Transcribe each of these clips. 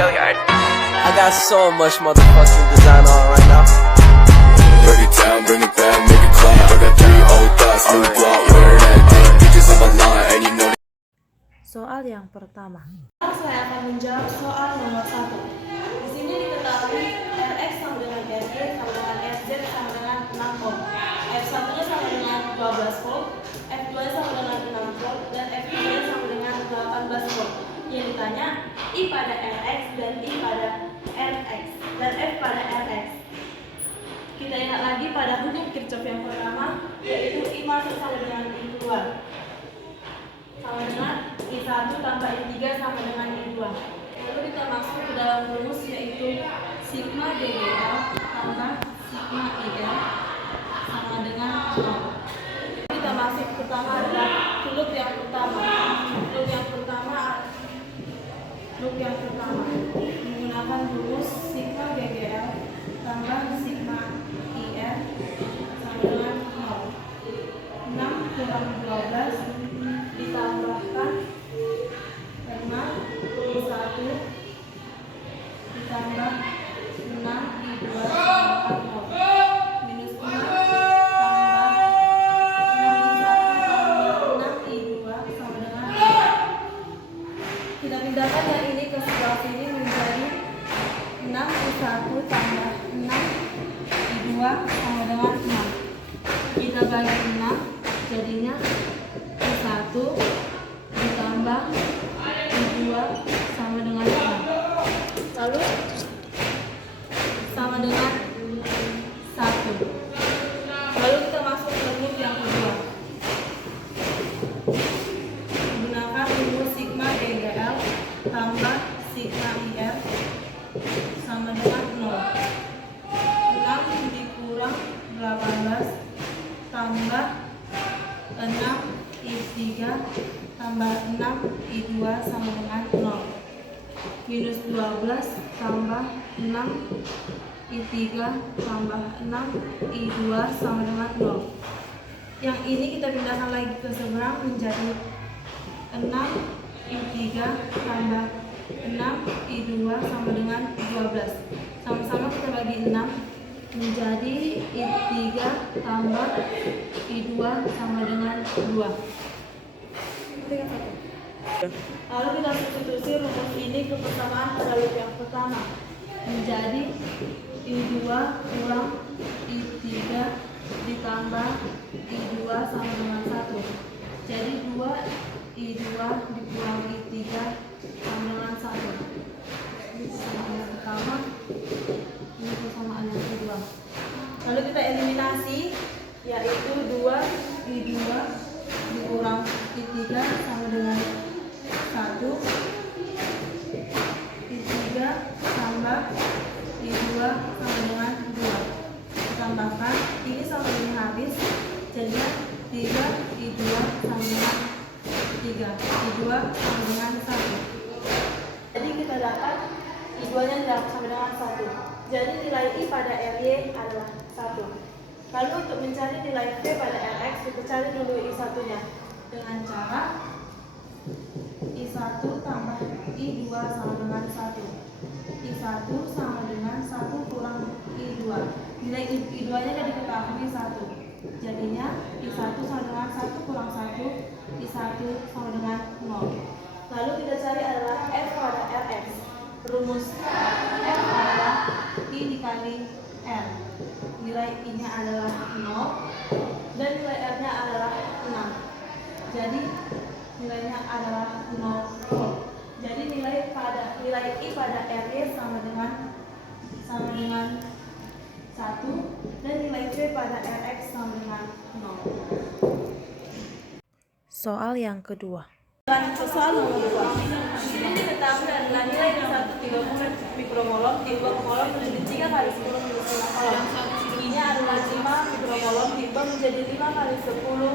I got so much motherfucking design on right now. Break it down, bring it back, make it clap. I got 3 old thoughts, new block, wear that thing. Bitches on my line, and you know. Soal yang pertama. Saya akan menjawab soal nomor 1. Di sini diketahui Rx sama dengan Ry sama dengan Rz sama dengan 6 ohm. F1-nya sama dengan 12 volt, F2-nya sama dengan 6 volt, dan F3-nya sama dengan 18 volt. Yang ditanya I pada Rx dan I pada Rx dan F pada Rx. Kita ingat lagi pada hukum Kirchhoff yang pertama, yaitu I masuk sama dengan I keluar. Sama dengan I1 tambah I3 sama dengan I2. Lalu kita masuk ke dalam rumus, yaitu sigma GGL tambah sigma IL sama dengan 0. Kita masuk pertama adalah loop yang pertama. Loop yang pertama menggunakan rumus sigma GGL tambah sigma IL sama dengan 0. 6 kurang 12 ditambahkan 6 I1 ditambah 6 I2 sama 0 minus 6 tambah 6 I1 tambah 6 I2 sama dengan 0. Kita pindahkan yang ini ke sebelah sini menjadi 6 I1 tambah 6 I2 sama dengan 6. Kita bagi 6 jadinya I1 ditambah I2 sama dengan 6. Lalu sama dengan 1. Lalu kita masuk ke loop yang kedua. Menggunakan rumus sigma GGL tambah sigma IL sama dengan 0. 6 dikurang 18 tambah 6 I3 tambah 6 I2 sama dengan 0. Minus 12 tambah 6 I3 tambah 6 I2 sama dengan 0. Yang ini kita pindahkan lagi ke seberang menjadi 6 I3 tambah 6 I2 sama dengan 12. Sama-sama kita bagi 6 menjadi I3 tambah I2 sama dengan 2. Lalu kita substitusi rumus ini ke persamaan pada loop yang pertama menjadi I2 kurang I3 ditambah I2 sama dengan 1. Jadi 2 I2 dikurang I3 sama dengan 1. Ini persamaan yang pertama, ini persamaan yang kedua. Lalu kita eliminasi, yaitu 2 I2 dikurang I3 sama dengan 1. I3 tambah I2 sama dengan 2. Ditambahkan, ini sama ini habis, jadinya 3 I2 sama dengan 3. I2 sama dengan 1. Jadi kita dapat I2 nya sama dengan 1. Jadi nilai I pada Ry adalah 1. Lalu untuk mencari nilai V pada Rx, kita cari dulu I1 nya dengan cara I1 tambah I2 sama dengan 1. I1 sama dengan 1 kurang I2. Nilai I2 nya sudah diketahui 1. Jadinya I1 sama dengan 1 kurang 1. I1 sama dengan 0. Lalu kita cari adalah F pada Rx. Rumus F adalah I dikali R. Nilai I-nya adalah 0 dan nilai R-nya adalah 6. Jadi nilainya adalah 0 volt. Jadi nilai I pada Ry sama dengan 1 dan nilai V pada Rx sama dengan 0. Soal yang kedua. Soal nomor 2. Ini diketahui adalah nilai I1 30 mikromolom diubah ke molom menjadi 3 kali 10 minus 5 kolom. I-nya adalah 5 mikromolom diubah menjadi 5 kali 10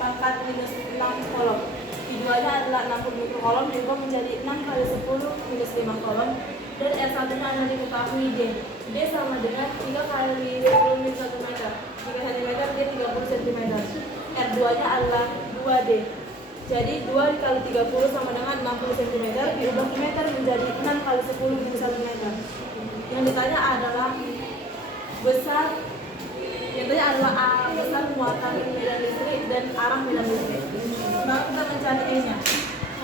pangkat minus 6 kolom. I2-nya adalah 60 mikrokolom diubah menjadi 6 kali 10 minus 5 kolom. Dan R1-nya adalah diketahui D. D sama dengan 3 kali 10 minus 1 meter. 3 cm D 30 cm. R2-nya adalah 2D. Jadi 2 dikali 30 sama dengan 60 cm, diubah ke meter menjadi 6 kali 10 min 1 meter. Yang ditanya adalah besar muatan medan listrik dan arah medan listrik. Nah, kita mencari E-nya.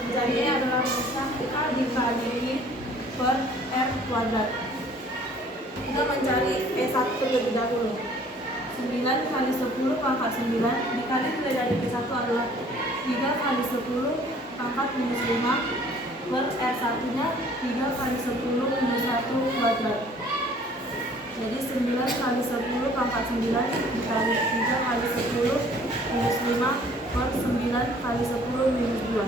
Mencari E adalah besar K dikali per R kuadrat. Kita mencari E1 terlebih dahulu. 9 kali 10 pangkat 9 dikali nilai dari P1 adalah 3 kali 10 pangkat minus 5 per R1 nya 3 kali 10 minus 1 kuadrat. Jadi 9 kali 10 pangkat 9 dikali 3 kali 10 minus 5 per 9 kali 10 minus 2.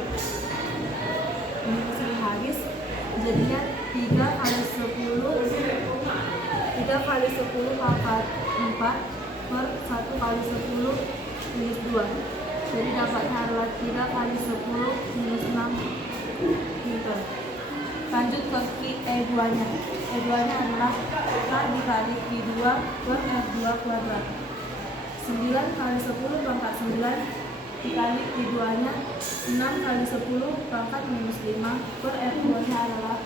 Ini hasilnya habis. Jadinya 3 kali 10 pangkat 4 per 1 kali 10 minus 2. Jadi dapatnya adalah 3 kali 10 minus 6 meter. Lanjut ke E2 nya. E2 nya adalah K dikali Q2 per R2 kuadrat. 9 kali 10 pangkat 9 dikali Q2 nya 6 kali 10 pangkat minus 5 per R2 nya adalah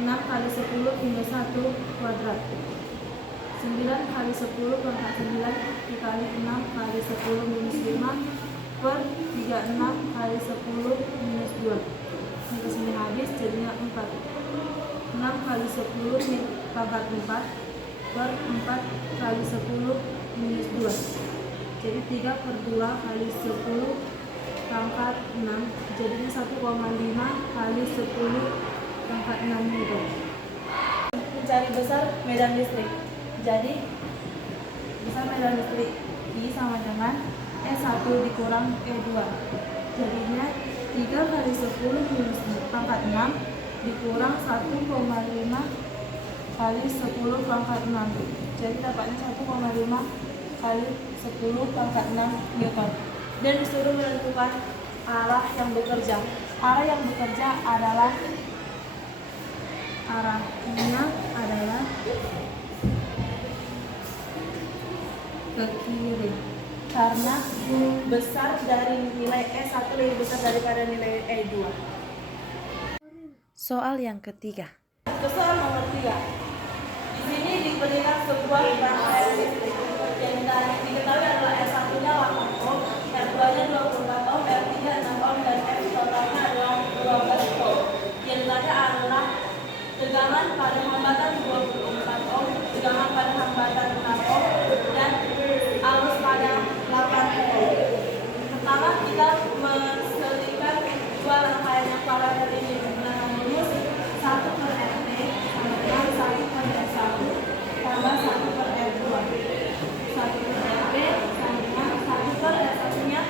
6 kali 10 minus 1 kuadrat. 9 kali 10 pangkat 9 dikali 6 kali 10 minus 5 per 36 kali 10 minus 2. Ini kesini habis jadinya 4. 6 kali 10 pangkat 4 per 4 kali 10 minus 2. Jadi 3 per 2 kali 10 pangkat 6 jadinya 1,5 kali 10 pangkat 6 meter. Mencari besar medan listrik. Jadi besar medan listrik I sama dengan E1 dikurang E2. Jadinya 3 kali 10 minus pangkat 6 dikurang 1,5 kali 10 pangkat 6. Jadi dapatnya 1,5 kali 10 pangkat 6 Newton. Dan disuruh menentukan arah yang bekerja. Arah yang bekerja adalah arahnya adalah ke kiri. Karena besar dari nilai E1 lebih besar daripada nilai E2. Soal yang ketiga. Soal nomor 3. Di sini diberikan sebuah rangkaian listrik yang diketahui adalah R1 nya 8 ohm, R2 nya 24 ohm, R3 6 ohm, dan F totalnya adalah 12 ohm. Yang ditanya adalah tegangan pada hambatan 24 ohm, tegangan pada hambatan 6 ohm, dan arus pada 8 ohm. Pertama kita menselipkan dua rangkaian yang paralel ini dengan rumus 1 per RT sama dengan 1 per R1 tambah 1 per R2. 1 per RT sama dengan 1 per R1 nya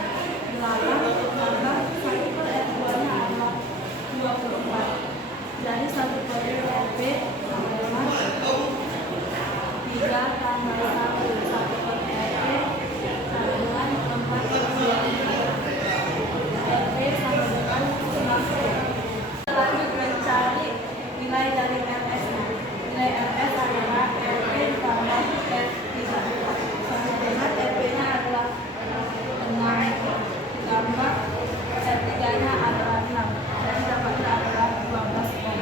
8 tambah 1 per R2 nya adalah 24. Jadi 1 per RT sama dengan 3 tambah 1 per RT sama dengan 4 per 2. RT sama dengan 6. Lanjut mencari nilai dari RS nya. Nilai RS adalah RP ditambah R3 sama dengan RP nya adalah 6 ditambah R3 nya adalah 6. Jadi dapatnya adalah 12 ohm.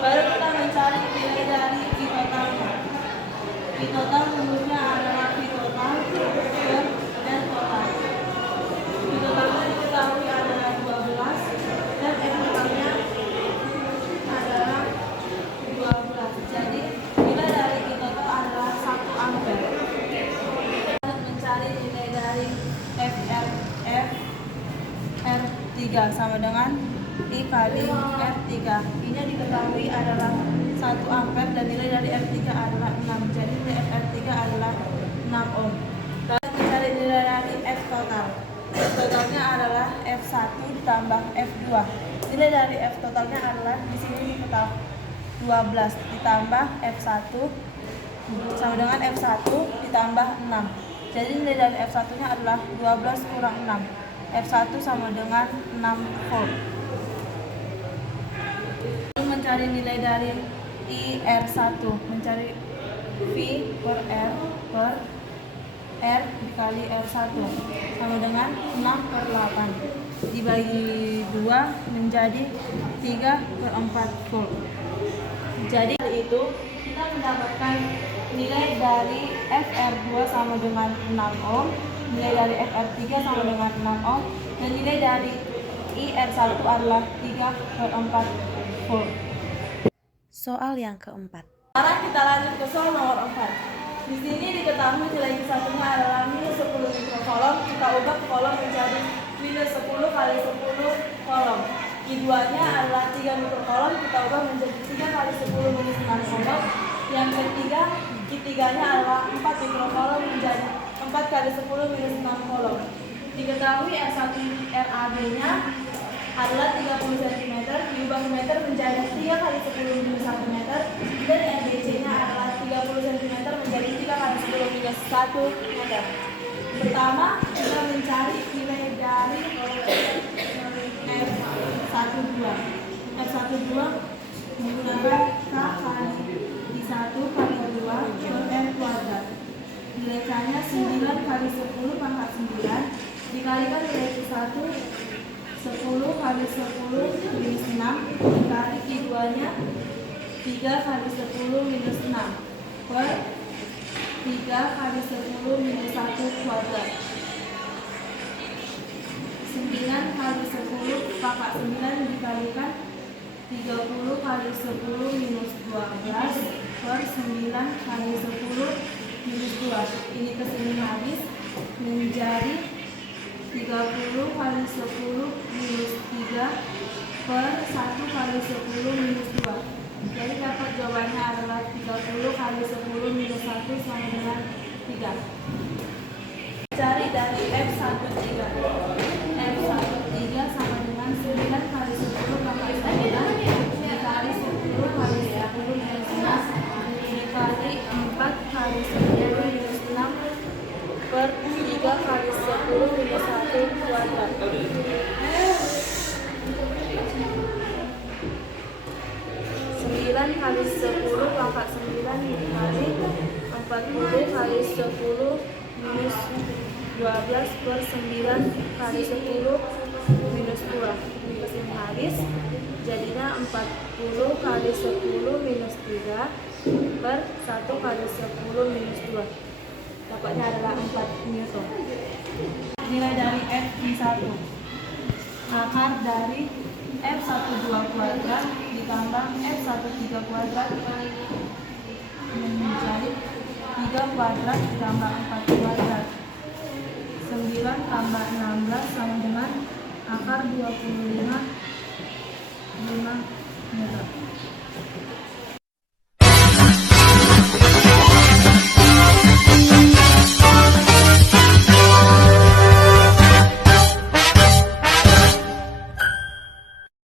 Baru kita mencari nilai dari Q total. Q total rumusnya adalah Q total per R total. Q totalnya diketahui adalah 12 dan R totalnya adalah 12. Jadi nilai dari Q total adalah 1 ampere. Kita mencari nilai dari R3 sama dengan I kali R3. I-nya diketahui adalah 1 ampere dan nilai dari R3 adalah 6. Jadi nilai R3 adalah 6 ohm. Lalu mencari nilai dari F total. F totalnya adalah F1 ditambah F2. Nilai dari F totalnya adalah di sini diketahui 12 ditambah F1 sama dengan F1 ditambah 6. Jadi nilai dari F1 nya adalah 12 kurang 6. F1 sama dengan 6 volt. Lalu mencari nilai dari IR1, mencari V per R dikali R1 sama dengan 6 per 8. dibagi 2 menjadi 3/4 volt. Jadi itu kita mendapatkan nilai dari FR2 sama dengan 6 ohm, nilai dari FR3 sama dengan 6 ohm, dan nilai dari IR1 adalah 3/4 volt. Soal yang keempat. Sekarang kita lanjut ke soal nomor 4. Di sini diketahui nilai satunya adalah minus 10 mikrokolom. Kita ubah kolom menjadi minus 10 kali 10 kolom. I2-nya adalah 3 mikrokolom. Kita ubah menjadi 3 kali 10 minus 6 kolom. Yang ketiga, I3-nya adalah 4 mikrokolom menjadi 4 kali 10 minus 6 kolom. Diketahui R1 RAB-nya adalah 30 cm, diubah meter menjadi 3 kali 10 minus 1 meter, dan RBC-nya adalah 30 cm menjadi 3 kali 10 minus 1 meter. Pertama, kita mencari nilai dari F12 menggunakan K kali I1 kali 2 per R kuadrat. Nilai K-nya 9 kali 10 pangkat 9 dikalikan nilai I1 10 kali 10 minus 6 dikali I2-nya 3 kali 10 minus 6 per 3 kali 10 minus 1 kuadrat. 9 kali 10 pangkat 9 dikalikan 30 kali 10 minus 12 per 9 kali 10 minus 2. Ini kesini habis menjadi 30 kali 10 minus 3 per 1 kali 10 minus 2. Jadi dapat jawabannya adalah 30 kali 10 minus 1 sama dengan 3. Cari dari F13. F13 sama dengan 9 kali 10 pangkat 9 dikali 10 kali 10 minus 6 dikali 4 kali 10 minus 6 per 3 kali 10 minus 1 kuadrat. 9 kali 10 pangkat 9 dikali 40 kali 10 minus 12 per 9 kali 10 minus 2. Ini kesini habis, jadinya 40 kali 10 minus 3 per 1 kali 10 minus 2. Dapatnya adalah 4 Newton. Nilai dari F1 akar dari F12 kuadrat ditambah F13 kuadrat menjadi 3 kuadrat ditambah 4 kuadrat. 9 tambah 16 sama dengan akar 25 meter.